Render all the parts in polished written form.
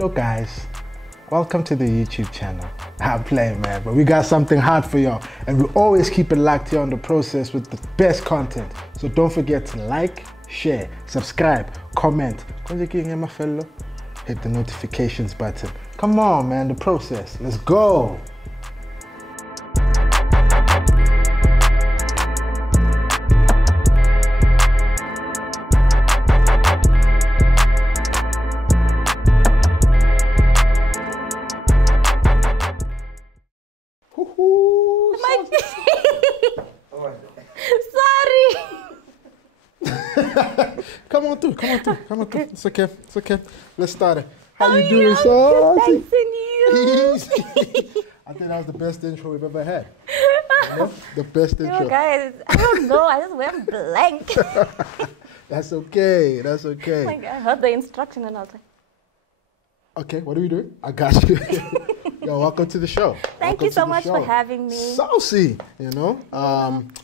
Hello guys, welcome to the YouTube channel. I'm playing, man, but we got something hot for y'all, and we always keep it locked here on The Process with the best content. So don't forget to like, share, subscribe, comment. Hit the notifications button. Come on, man, The Process. Let's go. Come on through. It's okay. Let's start it. How you doing, Sauwcy? Thanks, and you? I think that was the best intro we've ever had. You know? The best intro. Guys, I don't know. I just went blank. That's okay. That's okay. Like, I heard the instruction and I was like, okay, what are we doing? I got you. Yo, welcome to the show. Thank you so much for having me. Sauwcy, you know,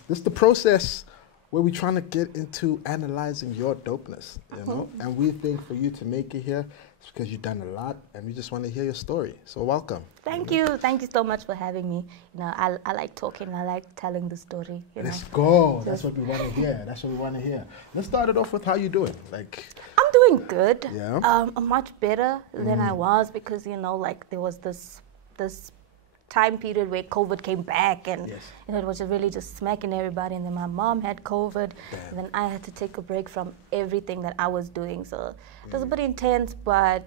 this is The Process where we're trying to get into analyzing your dopeness, you know, and we think for you to make it here, it's because you've done a lot, and we just want to hear your story. So welcome. Thank you so much for having me. You know, I like talking, I like telling the story. Let's go. That's what we want to hear. Let's start it off with how you doing. Like, I'm doing good. Yeah. I'm much better than I was because, you know, like there was this time period where COVID came back, and you know, it was really just smacking everybody, and then my mom had COVID. Damn. And then I had to take a break from everything that I was doing, so it was a bit intense, but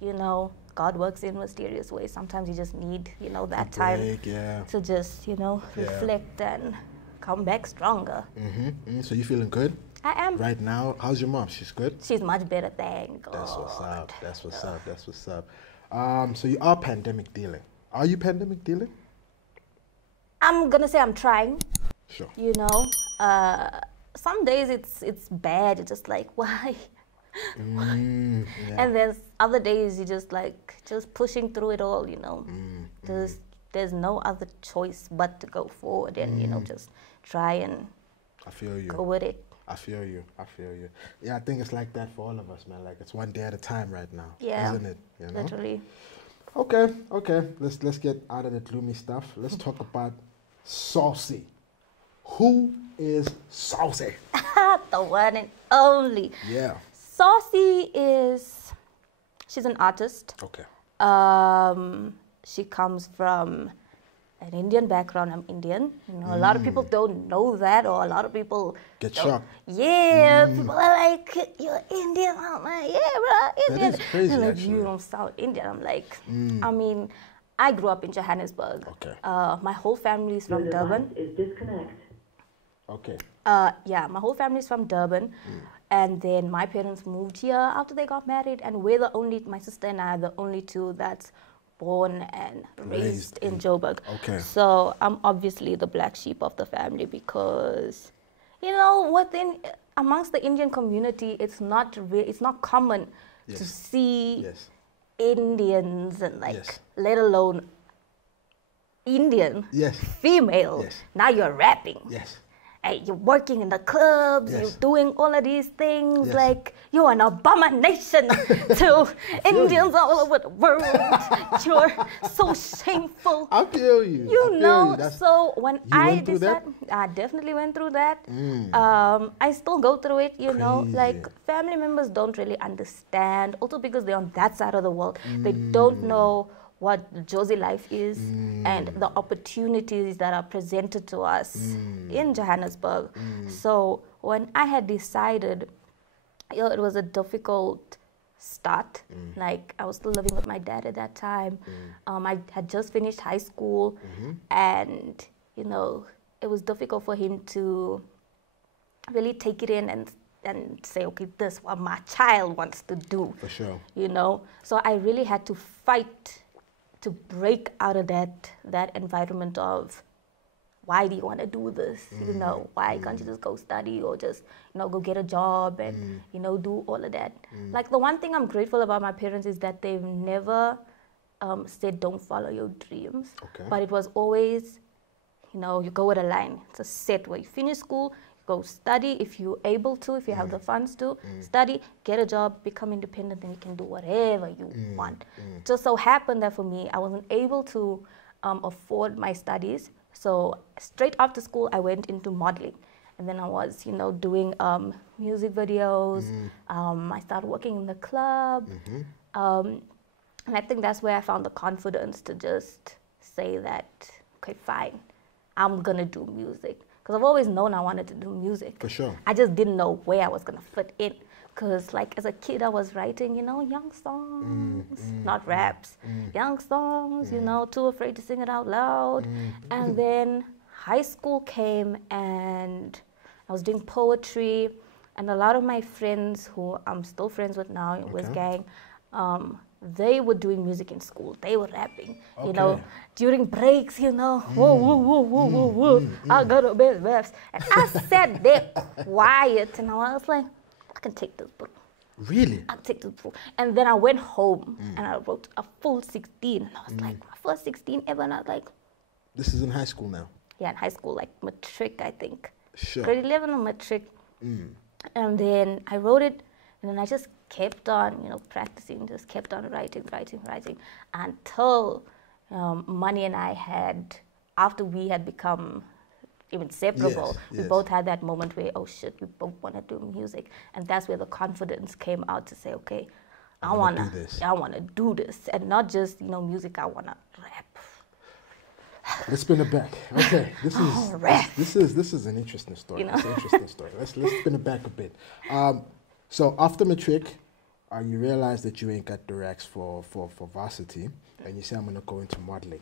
you know, God works in mysterious ways. Sometimes you just need, you know, that time to just, you know, reflect and come back stronger. So you feeling good? I am. Right now, how's your mom? She's good? She's much better, thank God. That's what's up. So you are pandemic dealing. Are you pandemic dealing? I'm gonna say I'm trying. Sure. You know, some days it's bad. You're just like, why? And there's other days you just pushing through it all. You know, there's no other choice but to go forward and you know, just try and go with it. I feel you. Yeah, I think it's like that for all of us, man. Like, it's one day at a time right now, isn't it? You know? Literally. Okay. Let's get out of the gloomy stuff. Let's talk about Sauwcy. Who is Sauwcy? The one and only. Yeah. Sauwcy she's an artist. Okay. She comes from an Indian background. I'm Indian. You know, a lot of people don't know that, or a lot of people get shocked. Yeah, people are like, "You're Indian." I'm like, "Yeah, bro, Indian." That is crazy. They're like, actually. "You don't sound Indian." I'm like, I mean, I grew up in Johannesburg. Okay. My whole family is from Durban. Is disconnect. Okay. Yeah, my whole family is from Durban. And then my parents moved here after they got married, and my sister and I are the only two that's born and raised in Joburg. Okay. So I'm obviously the black sheep of the family because, you know, amongst the Indian community, it's not common to see Indians and let alone Indian female. Now you're rapping. Hey, you're working in the clubs, you're doing all of these things, like you're an abomination to Indians all over the world. You're so shameful. I feel you. You know, so when I definitely went through that. I still go through it, you know, like family members don't really understand, also because they're on that side of the world. They don't know what Josie life is and the opportunities that are presented to us in Johannesburg. So when I had decided, you know, it was a difficult start. Like, I was still living with my dad at that time. I had just finished high school, and you know, it was difficult for him to really take it in and say, okay, this is what my child wants to do. For sure. You know, so I really had to fight to break out of that environment of, why do you want to do this? You know, why can't you just go study or just, you know, go get a job and, you know, do all of that? Like, the one thing I'm grateful about my parents is that they've never said, don't follow your dreams. But it was always, you know, you go with a line. It's a set where you finish school, go study if you're able to, if you have the funds to study, get a job, become independent, then you can do whatever you want. Just so happened that for me, I wasn't able to afford my studies. So straight after school, I went into modeling. And then I was, you know, doing music videos. I started working in the club. And I think that's where I found the confidence to just say that, okay, fine, I'm going to do music. Because I've always known I wanted to do music. For sure. I just didn't know where I was going to fit in. Because, like, as a kid, I was writing, you know, young songs, not raps, young songs, you know, too afraid to sing it out loud. And then high school came and I was doing poetry. And a lot of my friends who I'm still friends with now, it was gang, they were doing music in school. They were rapping, you know, during breaks, you know, whoa, whoa, whoa, whoa, whoa, whoa, I got a best raps. And I sat there quiet and I was like, I can take this, bro. Really? I'll take this, bro. And then I went home and I wrote a full 16. And I was like, my first 16 ever. And I was like, this is in high school now? Yeah, in high school, like matric, I think. Sure. Grade 11 or matric. And then I wrote it. And then I just kept on, you know, practicing, just kept on writing until Money and I had, after we had become inseparable, we both had that moment where, oh shit, we both want to do music. And that's where the confidence came out to say, okay, I want to do this. And not just, you know, music, I want to rap. Let's spin it back. Okay, this is an interesting story. You know? It's an interesting story. Let's spin it back a bit. So after matric, you realize that you ain't got the racks for varsity, and you say, I'm gonna go into modeling.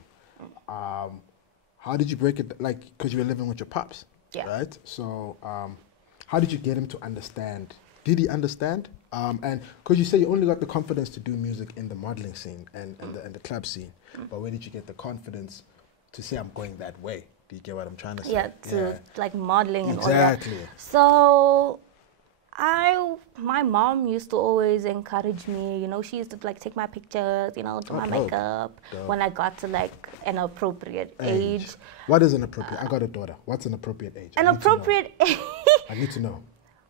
How did you break it? Like, because you were living with your pops, right? So how did you get him to understand? Did he understand? And because you say you only got the confidence to do music in the modeling scene and the club scene, but where did you get the confidence to say I'm going that way? Do you get what I'm trying to say? Yeah, like modeling and all that. Exactly. So my mom used to always encourage me, you know, she used to like take my pictures, you know, do my makeup when I got to like an appropriate age. What is an appropriate? I got a daughter. What's an appropriate age? An appropriate age? I need to know.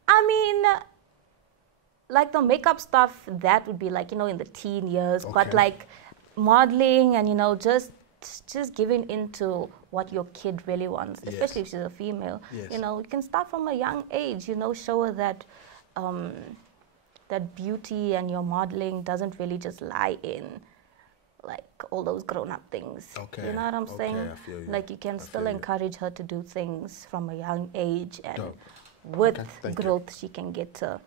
I mean, like the makeup stuff, that would be like, you know, in the teen years, but like modeling and, you know, just giving into what your kid really wants, especially if she's a female. You know, you can start from a young age, you know, show her that that beauty and your modeling doesn't really just lie in like all those grown-up things. You know what I'm saying? I feel you. Like you can still encourage her to do things from a young age, and with growth she can get to.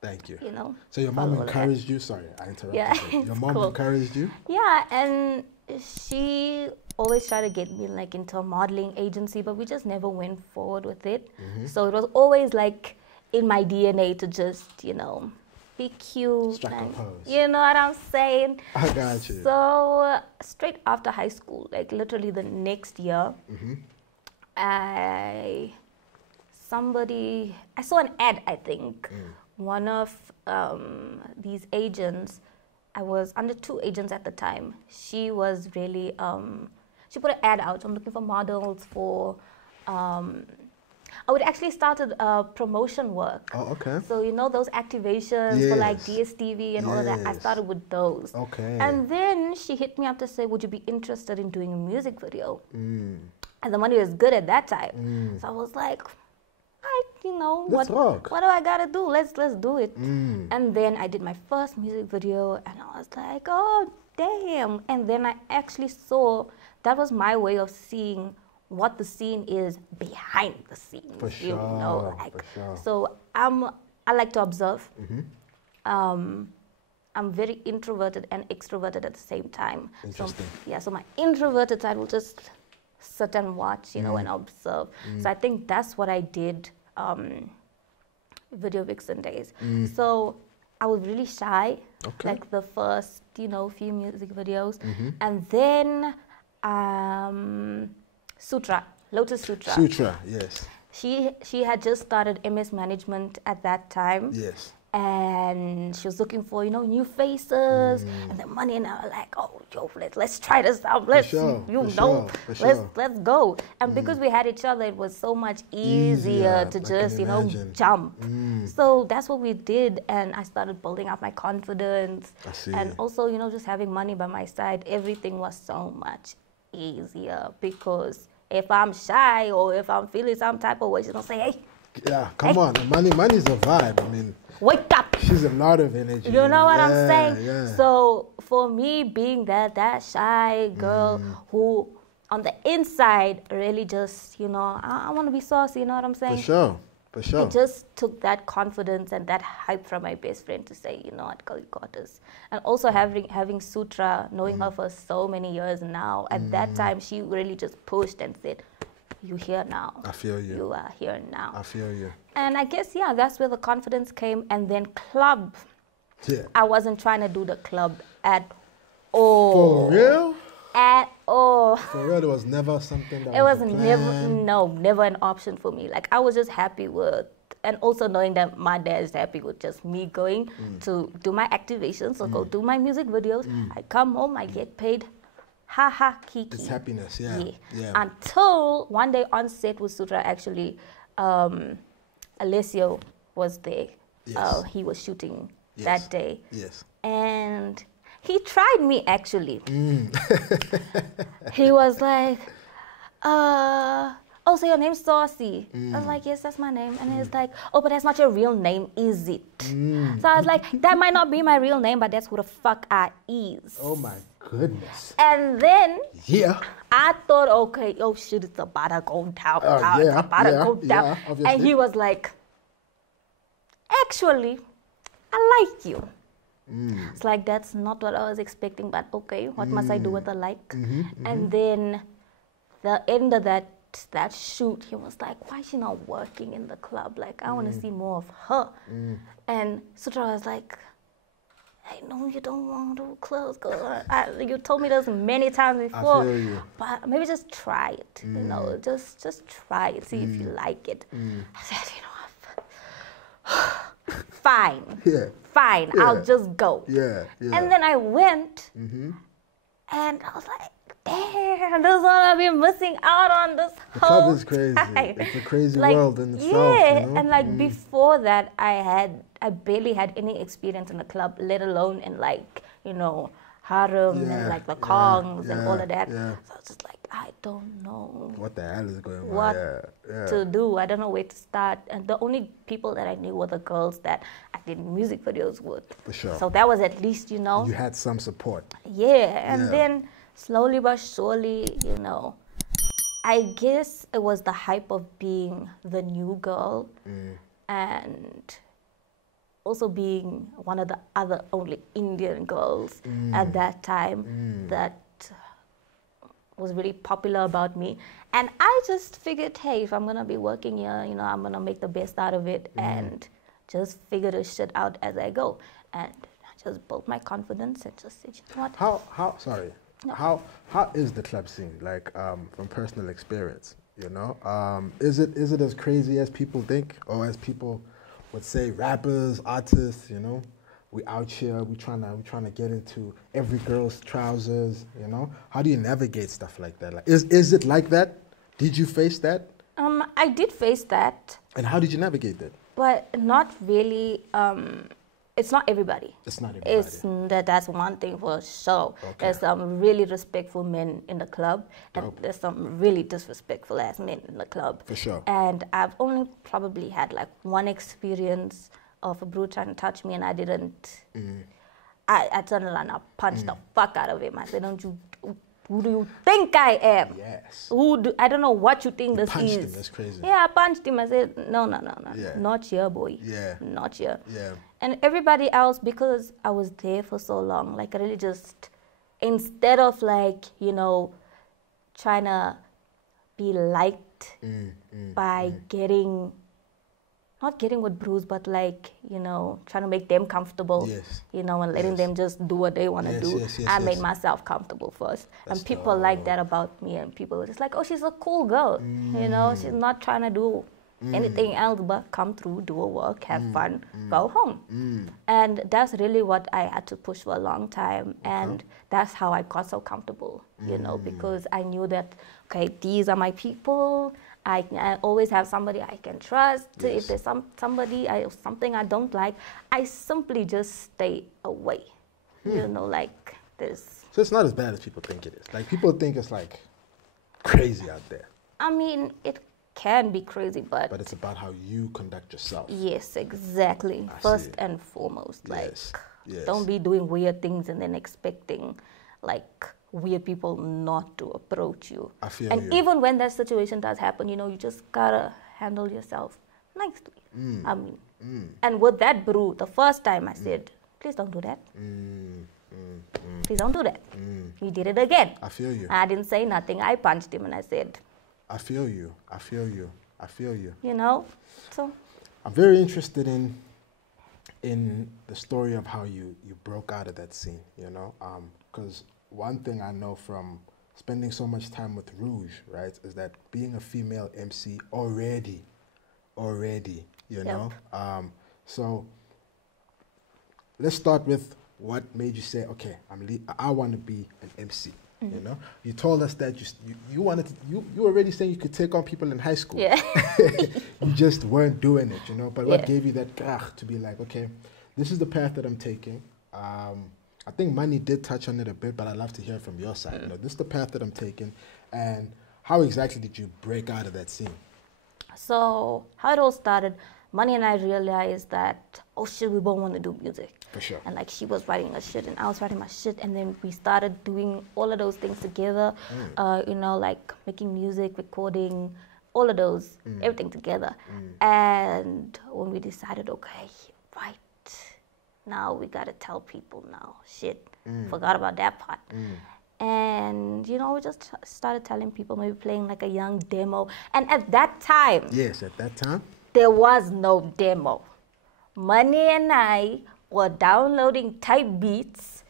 Thank you. You know. So your mom encouraged you? Sorry, I interrupted you. Your mom encouraged you? Yeah, and she always tried to get me like into a modeling agency, but we just never went forward with it. So it was always like in my DNA to just, you know, be cute. Strike a pose. You know what I'm saying? I got you. So straight after high school, like literally the next year, I saw an ad, I think. One of these agents, I was under 2 agents at the time. She was really, she put an ad out. I'm looking for models for, I would actually started promotion work. Oh, okay. So, you know, those activations for like DSTV and all of that, I started with those. Okay. And then she hit me up to say, would you be interested in doing a music video? And the money was good at that time. So I was like, you know, what do I gotta do? Let's do it. And then I did my first music video and I was like, oh damn. And then I actually saw, that was my way of seeing what the scene is behind the scenes. For sure. You know, like, so I like to observe. I'm very introverted and extroverted at the same time. Interesting. So my introverted side will just sit and watch, you know, and observe. So I think that's what I did Video Vixen days. So I was really shy, like the first, you know, few music videos. And then Lotus Sutra, yes. She had just started MS Management at that time. Yes. and she was looking for, you know, new faces and the money, and I was like, oh, yo, let's try this out. Let's, let's go. And because we had each other, it was so much easier to just, you know, jump. So that's what we did, and I started building up my confidence. And also, you know, just having money by my side, everything was so much easier, because if I'm shy or if I'm feeling some type of way, she's gonna say, hey. Yeah, come on. Money's a vibe. I mean, wake up. She's a lot of energy. You know what I'm saying? Yeah. So for me, being that shy girl who on the inside really just, you know, I want to be saucy, you know what I'm saying? For sure. For sure. I just took that confidence and that hype from my best friend to say, you know what, girl, you got this. And also having Sutra, knowing her for so many years now, at that time, she really just pushed and said, you're here now. I feel you. You are here now. I feel you. And I guess, yeah, that's where the confidence came. And then club. Yeah. I wasn't trying to do the club at all. For real? At all. For real, it was never something that it was never an option for me. Like, I was just happy with, and also knowing that my dad is happy with just me going to do my activations, so go do my music videos. I come home, I get paid. Ha ha, kiki. It's happiness, yeah. Until one day on set with Sutra, actually, Alessio was there. Yes. He was shooting that day. Yes. And he tried me, actually. He was like, oh, so your name's Sauwcy. I was like, yes, that's my name. And he's like, oh, but that's not your real name, is it? So I was like, that might not be my real name, but that's who the fuck I is. Oh my goodness. And then I thought, okay, oh shit, it's about to go down. It's about to go down. And he was like, actually, I like you. It's like, that's not what I was expecting, but okay, what must I do with the like? And then the end of that shoot, he was like, why is she not working in the club? Like, I want to see more of her. And Sutra was like, I know you don't want to do clubs, girl. You told me this many times before. I feel you. But maybe just try it. You know, just try it, see if you like it. I said, you know, fine. Fine, I'll just go. And then I went, and I was like, damn, this is what I've been missing out on this whole club is crazy. time. It's a crazy world in itself. Yeah, you know? and like before that, I barely had any experience in the club, let alone in like, you know, harem and like the kongs and all of that. So I was just like, I don't know what the hell is going on. What to do. I don't know where to start. And the only people that I knew were the girls that I did music videos with. For sure. So that was at least, you know. You had some support. Yeah, and then slowly but surely, you know, I guess it was the hype of being the new girl and also being one of the other only Indian girls at that time that was really popular about me. And I just figured, hey, if I'm going to be working here, you know, I'm going to make the best out of it and just figure this shit out as I go. And I just built my confidence and just said, you know what? How is the club scene, like, from personal experience, you know? Is it as crazy as people think, or as people would say, rappers, artists, you know? We out here, we trying to get into every girl's trousers, you know? How do you navigate stuff like that? Like, is it like that? Did you face that? I did face that. And how did you navigate that? But not really. It's not everybody. It's not everybody. That's one thing for sure. Okay. There's some really respectful men in the club, and there's some really disrespectful ass men in the club. For sure. And I've only probably had like one experience of a bro trying to touch me, and I didn't. I turned around, I punched the fuck out of him. I said, who do you think I am? Yes. I don't know what you think this punched is. Him, that's crazy. Yeah, I punched him. I said, no. Not here, boy. Not here. And everybody else, because I was there for so long, like I really just, instead of like, you know, trying to be liked by getting, not getting with bros, but like, you know, trying to make them comfortable, you know, and letting them just do what they want to do. I made myself comfortable first. And people like that about me, and people were just like, oh, she's a cool girl. You know, she's not trying to do Anything else but come through, do a work, have fun, go home. And that's really what I had to push for a long time. And that's how I got so comfortable, you know, because I knew that, okay, these are my people. I always have somebody I can trust. Yes. If there's something I don't like, I simply just stay away. You know, like this. So it's not as bad as people think it is. Like, people think it's like crazy out there. I mean, it can be crazy, but it's about how you conduct yourself. Yes, exactly. First and foremost, like, don't be doing weird things and then expecting, like, weird people not to approach you. I feel and you. even when that situation does happen, you know, you just gotta handle yourself nicely. I mean, and with that brew, the first time I said, please don't do that. Please don't do that. He did it again. I feel you. I didn't say nothing. I punched him and I said, I feel you. I feel you. I feel you. you know, so. I'm very interested in the story of how you broke out of that scene, you know, because one thing I know from spending so much time with Rouge, right, is that being a female MC already, you know. So let's start with what made you say, okay, I want to be an MC. You know, you told us that you wanted to, you were already saying you could take on people in high school. Yeah. You just weren't doing it, you know. But what gave you that to be like, okay, this is the path that I'm taking. I think Money did touch on it a bit, but I'd love to hear from your side. You know, this is the path that I'm taking, and how exactly did you break out of that scene? So how it all started, Money and I realized that, oh shit, we both want to do music. For sure. And like, she was writing her shit and I was writing my shit, and then we started doing all of those things together. You know, like making music, recording, all of those, everything together. And when we decided, okay, right, now we gotta tell people now, shit, forgot about that part. And, you know, we just started telling people, maybe playing like a young demo. And at that time, Yes, at that time, there was no demo. Money and I were downloading type beats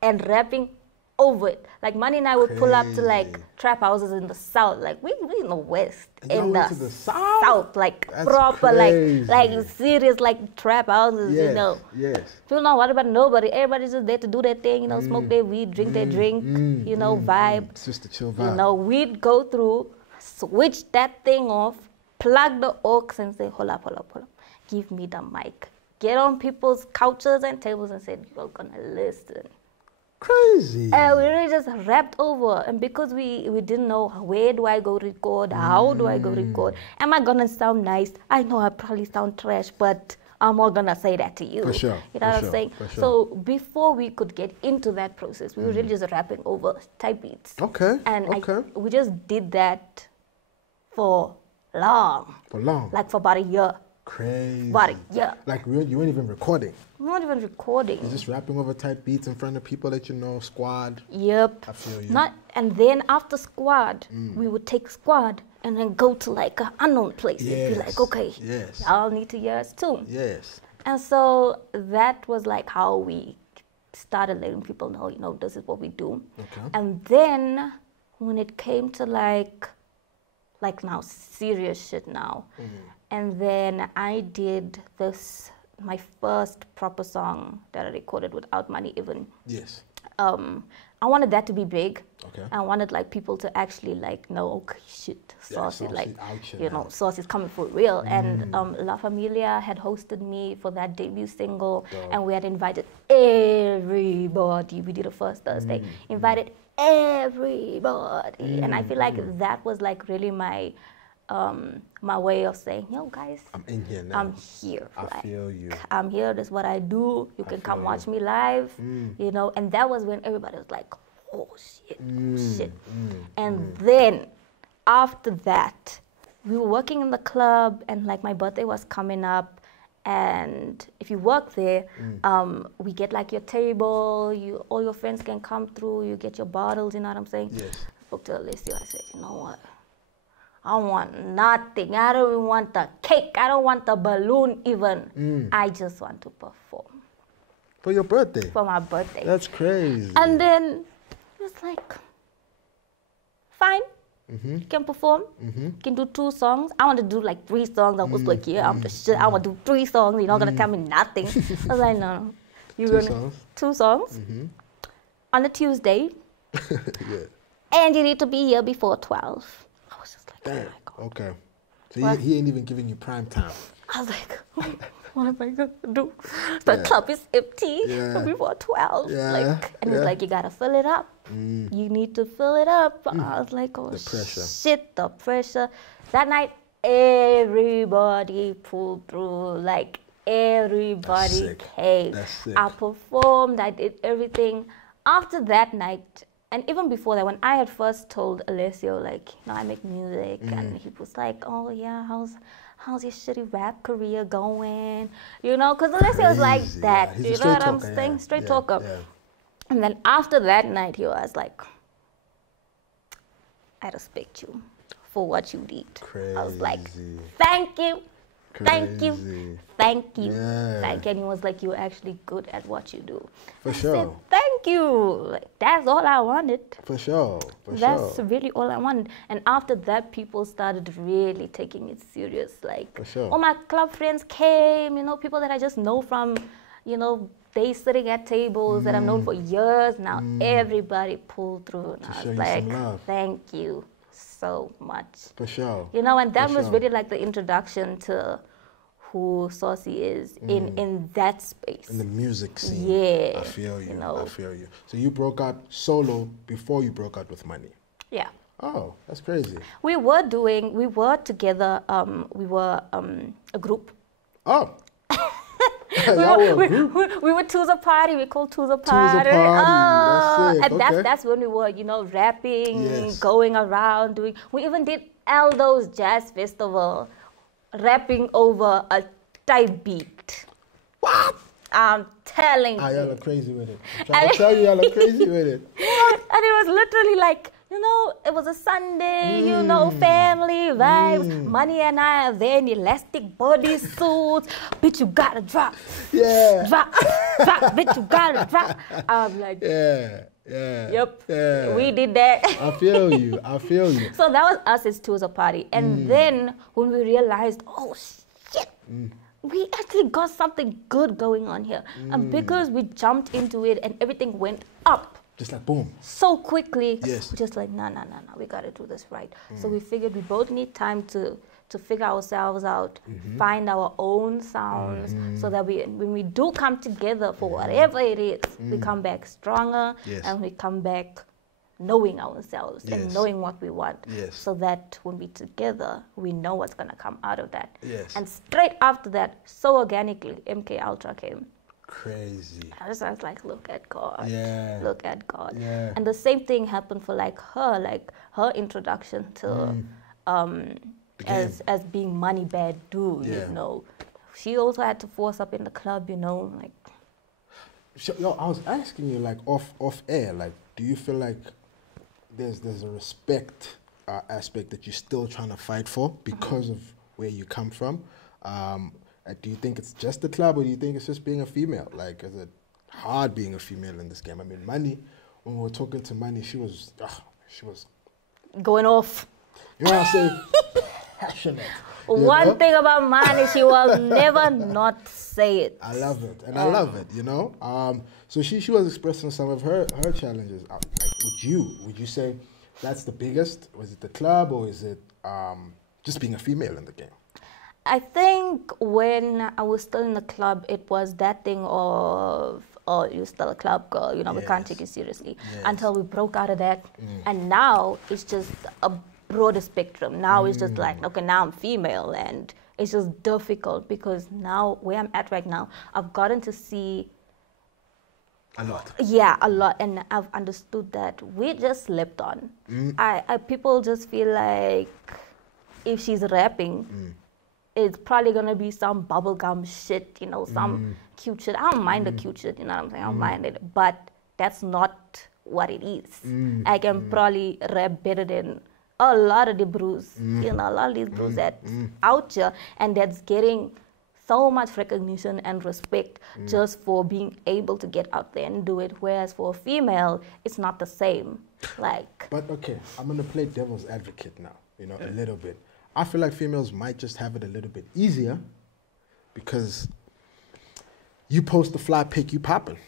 and rapping over it. Like, Money and I would pull up to like trap houses in the south. Like, we in the west, in the south, like That's proper, crazy. like serious, like trap houses. Yes, you know. yes. People not worried about nobody. Everybody's just there to do their thing. You know, smoke their weed, drink their drink. You know, vibe. It's just a chill vibe. You know, we'd go through, switch that thing off, plug the aux and say, hold up. Give me the mic. Get on people's couches and tables and said, you're gonna listen. Crazy. And we really just rapped over. And because we didn't know, where do I go record? How do I go record? Am I gonna sound nice? I know I probably sound trash, but I'm not gonna say that to you. For sure. You know what I'm saying? So before we could get into that process, we were really just rapping over type beats. Okay. And okay. we just did that for long. For long. Like for about a year. Crazy. About a year. Like, you weren't even recording. Not even recording. You're just rapping over type beats in front of people that you know, squad. Yep. I feel you. And then after squad, we would take squad and then go to like an unknown place. Yes. And be like, okay, yes. y'all need to hear us too. Yes. And so that was like how we started letting people know, you know, this is what we do. Okay. And then when it came to like now serious shit now, and then I did my first proper song that I recorded without Money even. Yes. I wanted that to be big. Okay. I wanted like people to actually like know, okay, shit, Sauwcy, Sauwcy out here you know, now. Sauwcy's coming for real. And La Familia had hosted me for that debut single, and we had invited everybody. We did it first Thursday. Invited everybody, and I feel like that was like really my my way of saying, yo guys, I'm in here now. I'm here. I feel you. I'm here. This is what I do. You can come watch me live. You know, and that was when everybody was like, oh shit, shit. And then after that, we were working in the club, and like my birthday was coming up. And if you work there, we get like your table, all your friends can come through, you get your bottles, you know what I'm saying? Yes. I spoke to Alicia, I said, you know what? I want nothing. I don't even want the cake. I don't want the balloon even. I just want to perform. For your birthday? For my birthday. That's crazy. And then it was like, fine. You can perform. You can do 2 songs. I want to do like 3 songs. I was like, yeah, I'm the shit. I want to do 3 songs. You're not going to tell me nothing. I was like, no. You're 2 songs? 2 songs. On a Tuesday. Yeah. And you need to be here before 12. I was just like, Damn. oh my God. Okay. So he ain't even giving you prime time. I was like, what am I going to do? The club is empty before 12. Yeah. Like, and he's like, you got to fill it up. You need to fill it up. I was like, oh, The pressure. shit, the pressure. That night, everybody pulled through. Like, everybody came. That's sick. I performed. I did everything. After that night, and even before that, when I had first told Alessio, like, you know, I make music, and he was like, oh, yeah, how's your shitty rap career going? You know, because Alessio was like that. Yeah. You know what I'm saying? Straight talker. Yeah. And then after that night, he was like, I respect you for what you did. Crazy. I was like, thank you. Thank you. Thank you. Yeah. Thank you. And he was like, you're actually good at what you do. For I sure. said, thank you. Like, that's all I wanted. For sure. That's really all I wanted. And after that, people started really taking it serious. Like, For sure. all my club friends came, you know, people that I just know from, you know, they sitting at tables that I've known for years now. Everybody pulled through. And I was like, thank you so much. For sure. You know, and that was really like the introduction to who Sauwcy is in that space. In the music scene. Yeah. I feel you. You know. I feel you. So you broke out solo before you broke out with Money. Yeah. Oh, that's crazy. We were together, we were a group. Oh. we were Two's a Party. We called Two's a Party. That's sick. And that's when we were, you know, rapping, going around doing. We even did Aldo's Jazz Festival, rapping over a type beat. What? I'm telling you. Y'all are crazy with it. I'm trying to tell you, y'all are crazy with it. And it was literally like, you know, it was a Sunday, you know, family vibes. Money and I are there in elastic bodysuits. Bitch, you gotta drop. Yeah. Drop. Bitch, you gotta drop. I'm like, Yeah. Yep. Yeah. We did that. I feel you. So that was us as Two's a Party. And then when we realized, oh shit, we actually got something good going on here. And because we jumped into it and everything went up. Just like boom. So quickly. Yes. We're just like, no, we gotta do this right. So we figured we both need time to figure ourselves out, find our own sounds, so that when we do come together for whatever it is, we come back stronger and we come back knowing ourselves and knowing what we want. So that when we're together, we know what's gonna come out of that. And straight after that, so organically, MK Ultra came. Crazy. I was like, look at God. Yeah. Look at God. Yeah. And the same thing happened for like her introduction to as being Money Bad Dude, you know. She also had to force up in the club, you know, like. So, yo, I was asking you, like, off air, like, do you feel like there's a respect aspect that you're still trying to fight for because of where you come from? Do you think it's just the club, or do you think it's just being a female? Like, is it hard being a female in this game? I mean, Money, when we were talking to Money, she was going off. You know what I'm saying? Passionate. One thing about Money, she will never not say it. I love it, and I love it, you know. So she was expressing some of her challenges. Like, would you say that's the biggest? Was it the club, or is it just being a female in the game? I think when I was still in the club, it was that thing of, oh, you're still a club girl, you know, we can't take you seriously. Until we broke out of that. And now it's just a broader spectrum. Now it's just like, okay, now I'm female, and it's just difficult because now where I'm at right now, I've gotten to see a lot. Yeah, a lot. And I've understood that we just slept on. People just feel like if she's rapping, it's probably gonna be some bubblegum shit, you know, some cute shit. I don't mind the cute shit, you know what I'm saying? I don't mind it, but that's not what it is. I can probably rap better than a lot of the brews, you know, a lot of these brews that's out here, and that's getting so much recognition and respect just for being able to get out there and do it. Whereas for a female, it's not the same. Like. But okay, I'm gonna play devil's advocate now. You know, a little bit. I feel like females might just have it a little bit easier because you post the fly pic, you popping.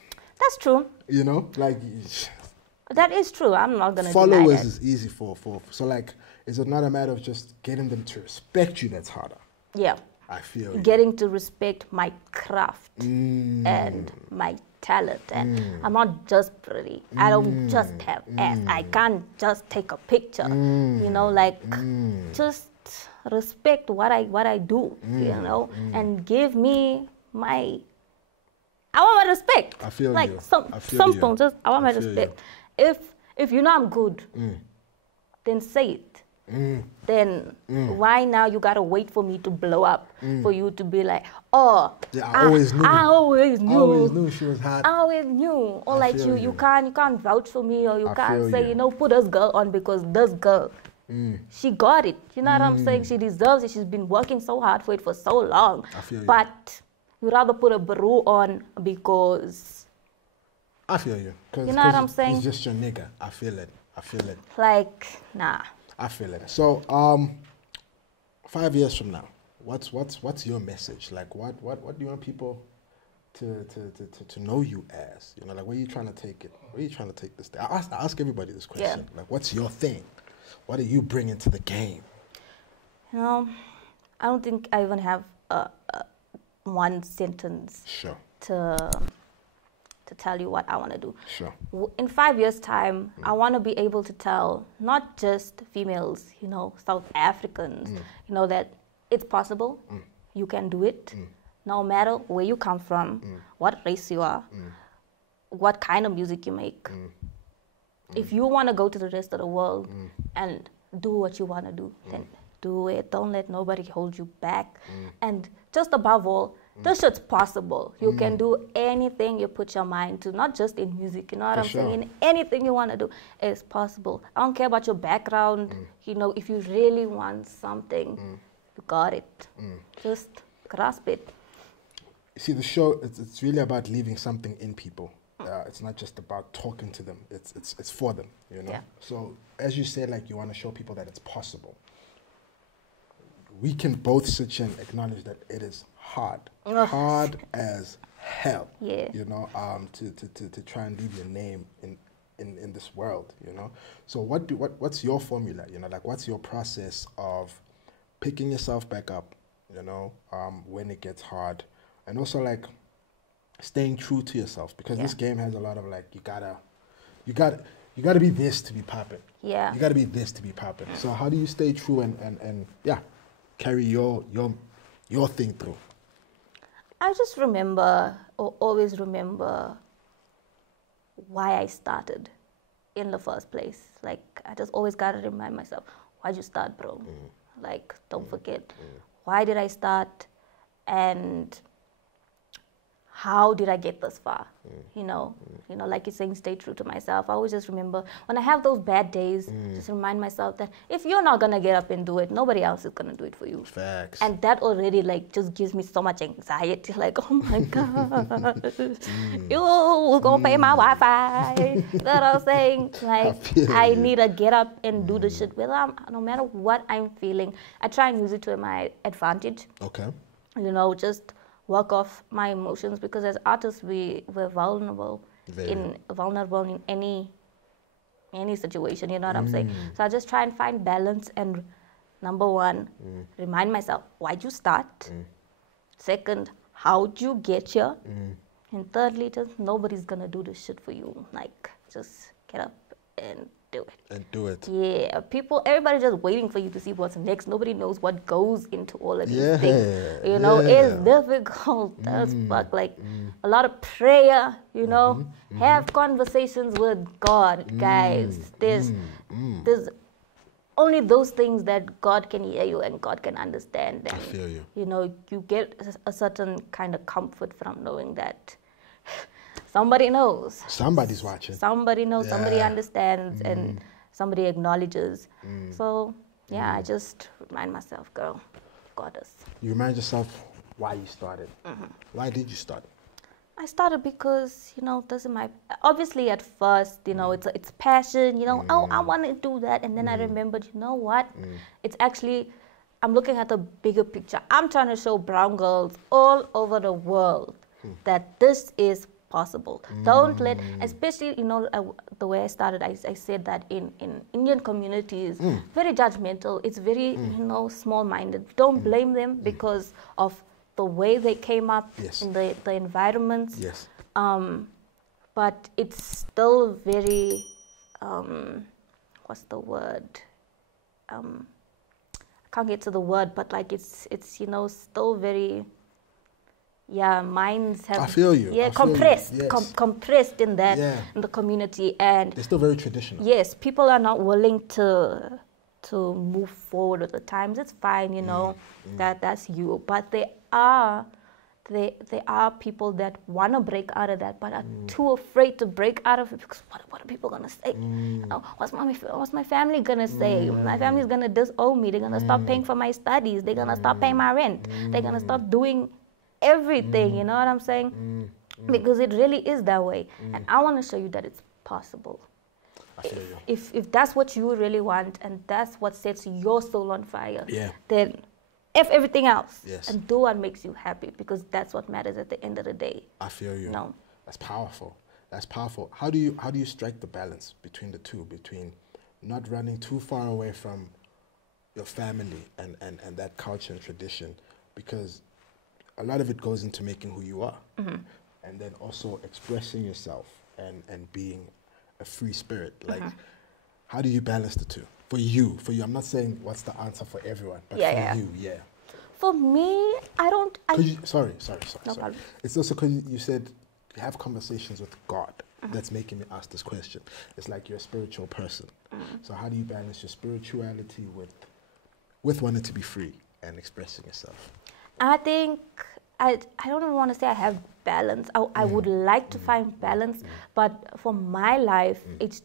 That's true. You know, like. That is true. I'm not gonna followers deny that. is easy for so like, is it not a matter of just getting them to respect you that's harder? Yeah. I feel getting to respect my craft and my talent. And I'm not just pretty. I don't just have ass. I can't just take a picture. You know, like just respect what I do. You know, and give me my. I want my respect. I feel like you. simple. Just I want my respect. If you know I'm good, then say it. Then why now you gotta wait for me to blow up for you to be like, oh, yeah, I always knew. I always knew. I always knew she was hot. I always knew. Or like you can't vouch for me, or you can't say, you know, put this girl on because this girl, she got it. You know what I'm saying? She deserves it. She's been working so hard for it for so long. I feel you. But you rather put a bro on because. I feel you. You know what I'm saying? He's just your nigga. I feel it. I feel it. Like, nah. I feel it. So, 5 years from now, what's your message? Like, what do you want people to know you as? You know, like, where are you trying to take it? Where are you trying to take this thing? I ask everybody this question. Yeah. Like, what's your thing? What are you bringing to the game? You know, I don't think I even have one sentence Sure. to tell you what I want to do. Sure. In 5 years' time, I want to be able to tell not just females, you know, South Africans, you know, that it's possible, you can do it, no matter where you come from, what race you are, what kind of music you make. If you want to go to the rest of the world and do what you want to do, then do it. Don't let nobody hold you back. And just above all, this shit's possible. You can do anything you put your mind to, not just in music, you know what I'm saying? Anything you want to do is possible. I don't care about your background. You know, if you really want something, you got it. Just grasp it. You see, the show, it's really about leaving something in people. It's not just about talking to them. It's for them, you know? Yeah. So, as you said, like, you want to show people that it's possible. We can both sit here and acknowledge that it is hard. Hard as hell. Yeah. You know, to try and leave your name in this world, you know? So what's your formula, you know? Like, what's your process of picking yourself back up, you know, when it gets hard? And also, like, staying true to yourself, because this game has a lot of, like, you gotta be this to be popping. Yeah. You gotta be this to be popping. So how do you stay true and carry your thing through? I just remember, or always remember, why I started in the first place. Like, I just always gotta remind myself, why'd you start, bro? Like, don't forget, why did I start? And how did I get this far? You know, like you're saying, stay true to myself. I always just remember when I have those bad days, just remind myself that if you're not gonna get up and do it, nobody else is gonna do it for you. Facts. And that already, like, just gives me so much anxiety. Like, oh my God, who's gonna pay my Wi-Fi? You know what I'm saying? Like, I need to get up and do the shit. No matter what I'm feeling, I try and use it to my advantage. Okay. You know, just work off my emotions, because as artists we're vulnerable in any situation, you know what I'm saying? So I just try and find balance, and number one, remind myself, why'd you start? Second, how'd you get here? And thirdly, just nobody's gonna do this shit for you. Like, just get up and do it. And do it. Yeah, everybody's just waiting for you to see what's next. Nobody knows what goes into all of these things. You know, it's difficult as fuck. Like, a lot of prayer, you know, have conversations with God, guys. There's only those things that God can hear you and God can understand. And, I feel you. You know, you get a certain kind of comfort from knowing that somebody knows. Somebody's watching. Somebody knows, somebody understands, and somebody acknowledges. So, yeah, I just remind myself, girl, goddess. You remind yourself why you started. Why did you start? I started because, you know, this is my, obviously at first, you know, it's passion, you know, oh, I want to do that. And then I remembered, you know what? It's actually, I'm looking at the bigger picture. I'm trying to show brown girls all over the world that this is possible. Don't let, especially, you know, the way I started, I said that in Indian communities, very judgmental. It's very, you know, small-minded. Don't blame them because of the way they came up in the environments. Yes. But it's still very, what's the word? I can't get to the word, but like it's you know, still very, minds have, I feel you. Yeah, compressed, compressed in that, in the community. And they're still very traditional. Yes, people are not willing to move forward with the times. It's fine, you know, that's you. But there are people that want to break out of that, but are too afraid to break out of it because what are people gonna say? You know, what's my family gonna say? My family's gonna disown me. They're gonna stop paying for my studies. They're gonna stop paying my rent. They're gonna stop doing everything. You know what I'm saying? Because it really is that way, and I want to show you that it's possible. I feel you. If that's what you really want and that's what sets your soul on fire, then F everything else and do what makes you happy, because that's what matters at the end of the day. I feel you. No. That's powerful. That's powerful. How do you strike the balance between the two, between not running too far away from your family and that culture and tradition, because a lot of it goes into making who you are, and then also expressing yourself and being a free spirit. Like, how do you balance the two? For you, I'm not saying what's the answer for everyone, but for you, For me, I don't. Sorry. No problem. It's also because you said you have conversations with God. That's making me ask this question. It's like you're a spiritual person. So how do you balance your spirituality with wanting to be free and expressing yourself? I think I don't even want to say I have balance. I would like to find balance, but for my life, it's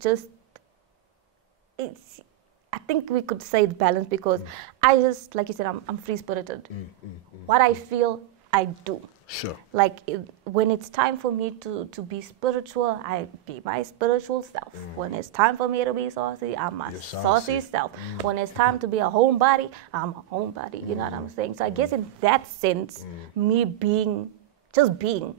I think we could say balance because I just, like you said, I'm free-spirited. What I feel, I do. Sure. Like when it's time for me to be spiritual, I be my spiritual self. When it's time for me to be saucy, I'm my saucy self. When it's time to be a homebody, I'm a homebody. You know what I'm saying? So I guess in that sense, me just being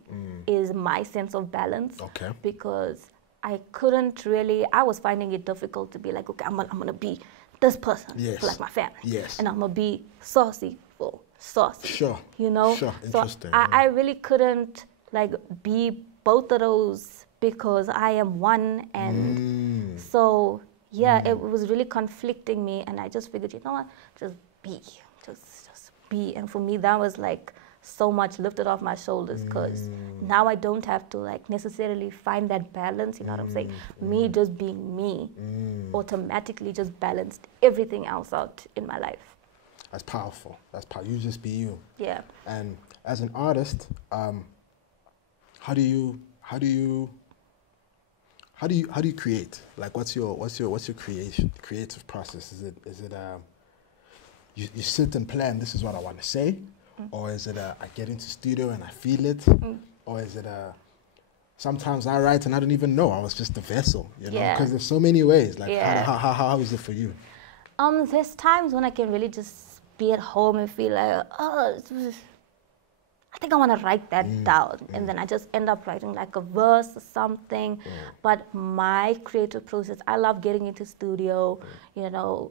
is my sense of balance. Okay. Because I couldn't really, I was finding it difficult to be like, okay, I'm gonna be this person for like my family. Yes. And I'm gonna be saucy for saucy. Sure. You know? Sure. Interesting. So I really couldn't like be both of those because I am one, and so it was really conflicting me, and I just figured, you know what, just be. Just be. And for me that was like so much lifted off my shoulders, because now I don't have to like necessarily find that balance, you know what I'm saying? Me just being me automatically just balanced everything else out in my life. That's powerful. That's powerful. You just be you. Yeah. And as an artist, how do you create? Like, what's your creative process? Is it you sit and plan, this is what I want to say? Or is it I get into studio and I feel it? Or is it sometimes I write and I don't even know, I was just a vessel, you know? Because there's so many ways. Like, how is it for you? There's times when I can really just be at home and feel like, I think I want to write that down. And then I just end up writing like a verse or something. But my creative process, I love getting into studio, you know,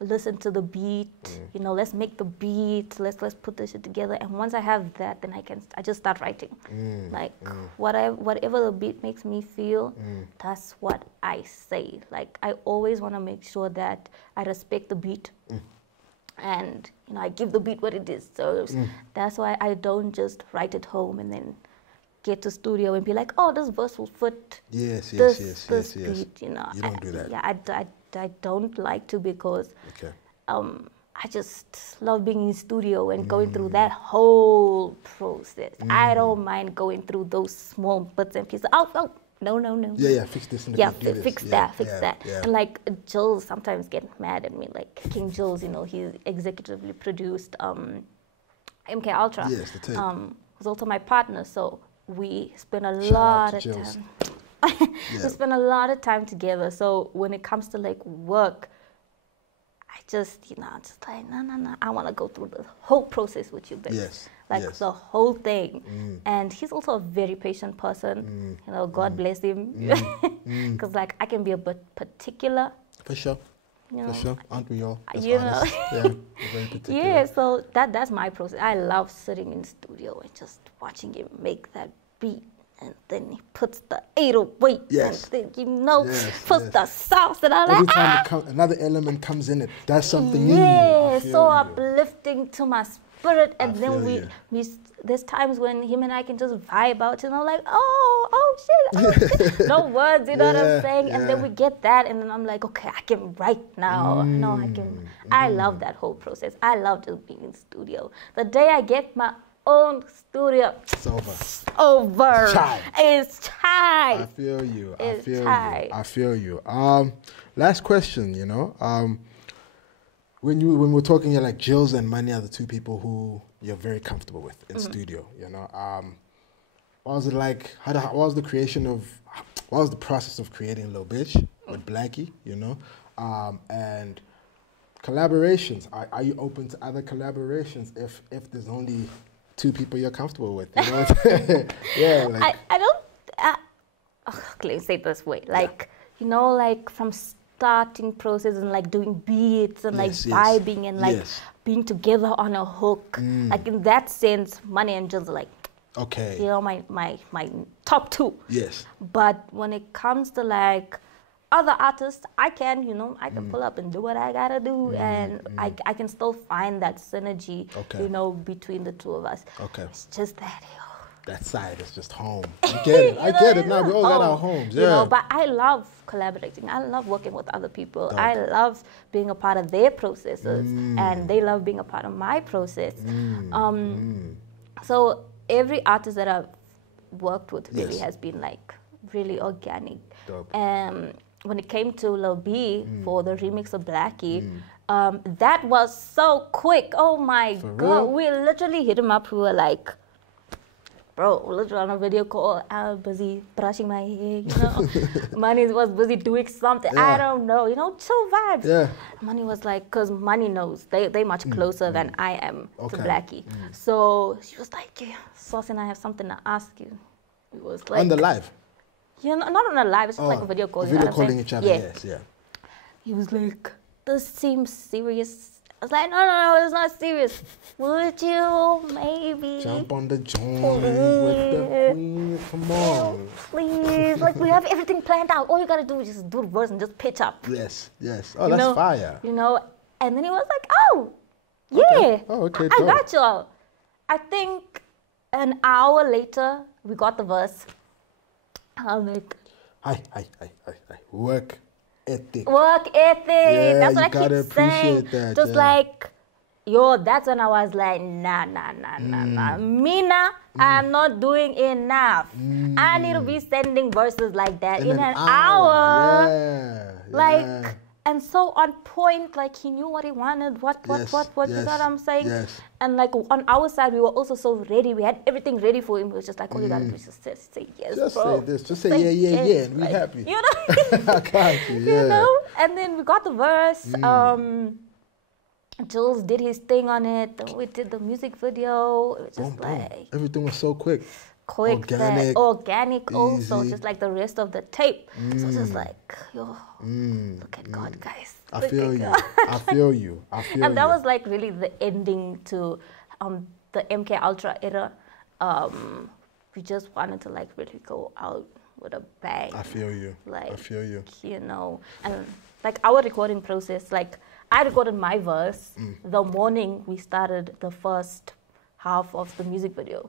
listen to the beat, you know, let's make the beat, let's put this shit together. And once I have that, then I just start writing. Like whatever the beat makes me feel, that's what I say. Like, I always want to make sure that I respect the beat. And, you know, I give the beat what it is. So that's why I don't just write at home and then get to studio and be like, oh, this verse will fit this beat, you know. You don't do that. Yeah, I don't like to, because I just love being in studio and going through that whole process. I don't mind going through those small bits and pieces. Oh, no. Yeah, fix this. Fix that. Yeah. And like, Jules sometimes get mad at me. Like King Jules, you know, he executively produced MK Ultra. Yes, the tape. Was also my partner, so we spent a Shout out lot to of Jills. time. Yeah. We spent a lot of time together. So when it comes to like work, I just, you know, just like, no. I want to go through the whole process with you, babe. Yes. Like yes. the whole thing. And he's also a very patient person. You know, God bless him. Because like I can be a bit particular. For sure. You know, For sure. Aren't we all? As you artists? Yeah. We're very particular. yeah, so that's my process. I love sitting in studio and just watching him make that beat. And then he puts the 808, Yes. and then, you know, Yes, puts yes. the sauce, and I'm Every like, time another element comes in, it does something in you. yeah, I so feel you. uplifting to my spirit. And I then feel we there's times when him and I can just vibe out, and I'm like, oh shit, no words, you know what I'm saying? And then we get that, and then I'm like, okay, I can write now. No, I can. I love that whole process. I love just being in studio. The day I get my own studio, It's over. over. Chai. It's chai. I feel you. I It's feel chai. you. I feel you. Last question. You know, when we're talking, you're like Jills and Money are the two people who you're very comfortable with in studio. You know, what was it like? What was the creation of? What was the process of creating Lil Bitch with Blackie? You know, and collaborations. Are you open to other collaborations if there's only two people you're comfortable with? You know? Yeah. Like, I don't. Okay, let me say it this way. Like, you know, like from starting process and like doing beats and like Yes, yes. vibing and like Yes. being together on a hook. Like in that sense, Money and Jills are like, okay. you know, my top two. Yes. But when it comes to like other artists, I can, you know, I can pull up and do what I gotta do, and I can still find that synergy, Okay. you know, between the two of us. Okay. It's just that, That side is just home. I get it. I get it. Now we all got our homes. Yeah. You know, but I love collaborating. I love working with other people. Dope. I love being a part of their processes, and they love being a part of my process. So every artist that I've worked with really Yes. has been like really organic. Dope. When it came to Lil B for the remix of Blackie, that was so quick. Oh my For God. real? We literally hit him up. We were like, bro, literally on a video call, I was busy brushing my hair, you know. Money was busy doing something. Yeah. I don't know, you know, chill vibes. Yeah. Money was like, because Money knows, they much closer than I am to Okay. Blackie. So she was like, yeah, Sauwcy and I have something to ask you. It was like, On the live. you know, not on a live, it's just like a video call. You know Video what I'm calling saying? each other. Yeah. Yes. Yeah. He was like, this seems serious. I was like, no, it's not serious. Would you maybe? Jump on the joint with the queen. Come on. Please, like we have everything planned out. All you gotta do is just do the verse and just pitch up. Yes. Yes. Oh, You that's know? fire. You know, and then he was like, oh, yeah. Okay. Oh, okay, I dope. got y'all. I think an hour later, we got the verse. I'm like, Hi. Work ethic. work ethic. Yeah, That's you what I gotta keep saying. appreciate that, Just yeah. like, yo, that's when I was like, nah. Mina, I'm not doing enough. I need to be sending verses like that in an hour. Yeah. Like, yeah. and so on point, like he knew what he wanted, what, Yes, you know yes, what I'm saying? yes. And like on our side, we were also so ready. We had everything ready for him. It was just like, all you gotta do is just say yes, Just bro. say this. Just say yeah, and we like, happy. You know? I got you. Yeah. You know? And then we got the verse. Jules did his thing on it. Then we did the music video. It was just Boom, boom. like Everything was so quick. quick, organic also, easy. just like the rest of the tape. So it's just like, yo, look at God, guys. I Look feel at you. God. I feel you. I feel you. And that was like really the ending to the MK Ultra era. We just wanted to like really go out with a bang. I feel you. Like, I feel you. You know, and like our recording process, like I recorded my verse the morning we started the first half of the music video.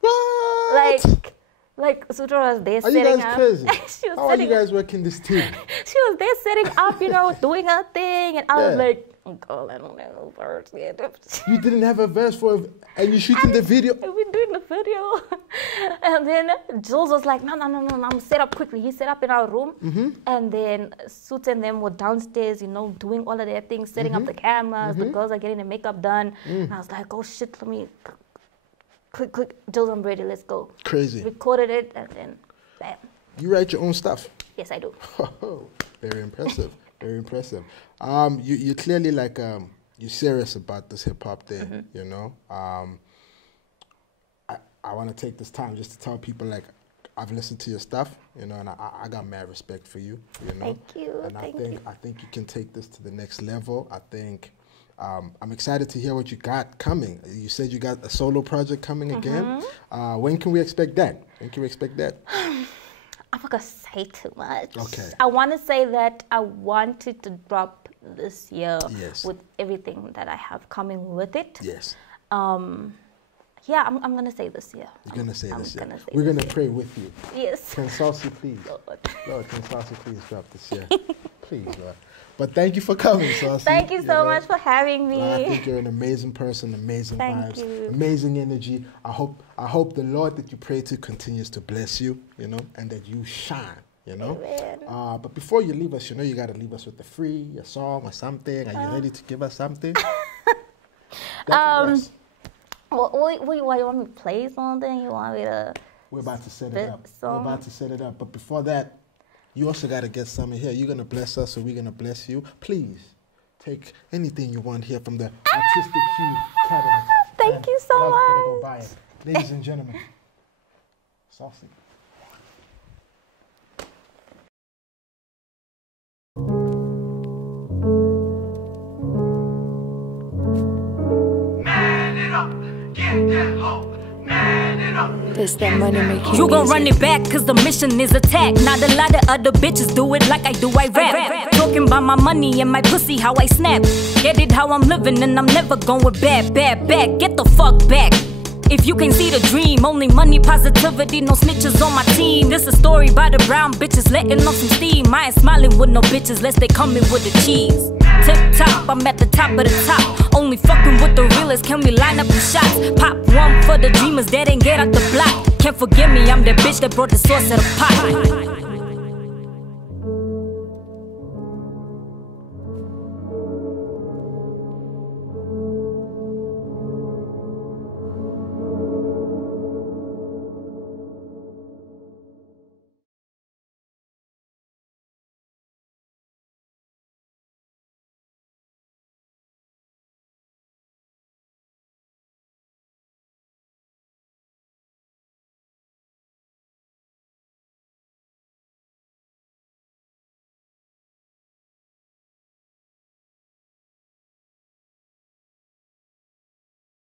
What? Like Sutra was there Are setting you guys up. crazy? She was How are you setting guys working this team? She was there setting up, you know, doing her thing, and I was Yeah. like, Girl, I don't have no verse yet. You didn't have a verse for it, and you shooting the video? We're doing the video. And then Jules was like, no, I'm set up quickly. He set up in our room. And then Sauwcy and them were downstairs, you know, doing all of their things, setting up the cameras. The girls are getting their makeup done. And I was like, oh shit, let me, quick, Jules, I'm ready, let's go. Crazy. Recorded it, and then bam. You write your own stuff? Yes, I do. Very impressive. Very impressive. You clearly like you're serious about this hip hop thing. You know. I want to take this time just to tell people like I've listened to your stuff. You know, and I got mad respect for you. You know. Thank you. And I think you can take this to the next level. I think. I'm excited to hear what you got coming. You said you got a solo project coming again. When can we expect that? When can we expect that? I'm not gonna say too much. Okay. I want to say that I wanted to drop this year with everything that I have coming with it. Yes. Yeah, I'm gonna say this year. You're gonna say this year. We're gonna pray with you. Yes. Can Sauwcy please? Lord, can Sauwcy please drop this year? Please, Lord. But thank you for coming, Sauwcy. Thank you so much for having me. I think you're an amazing person, amazing vibes, amazing energy. I hope the Lord that you pray to continues to bless you, you know, and that you shine, you know. Amen. But before you leave us, you know, you got to leave us with a song or something. Are you ready to give us something? Why you want me to play something? You want me to? We're about to set it up. We're about to set it up. But before that, you also got to get something here. You're going to bless us, so we're going to bless you. Please take anything you want here from the Artistic Hue cabinet. Thank you so much. Go buy it. Ladies and gentlemen, Sauwcy. Man it up, get that hoe. It's that money making. You gon' run it back, cause the mission is attack. Not a lot of other bitches do it like I do, I rap. Talking about my money and my pussy, how I snap. Get it how I'm living and I'm never going back. Get the fuck back. If you can't see the dream, only money, positivity, no snitches on my team. This a story about the brown bitches letting off some steam. I ain't smiling with no bitches, lest they coming with the cheese. Tip top, I'm at the top of the top. Only fucking with the realest, can we line up the shots? Pop one for the dreamers that ain't get out the block. Can't forget me, I'm that bitch that brought the sauce at the pot.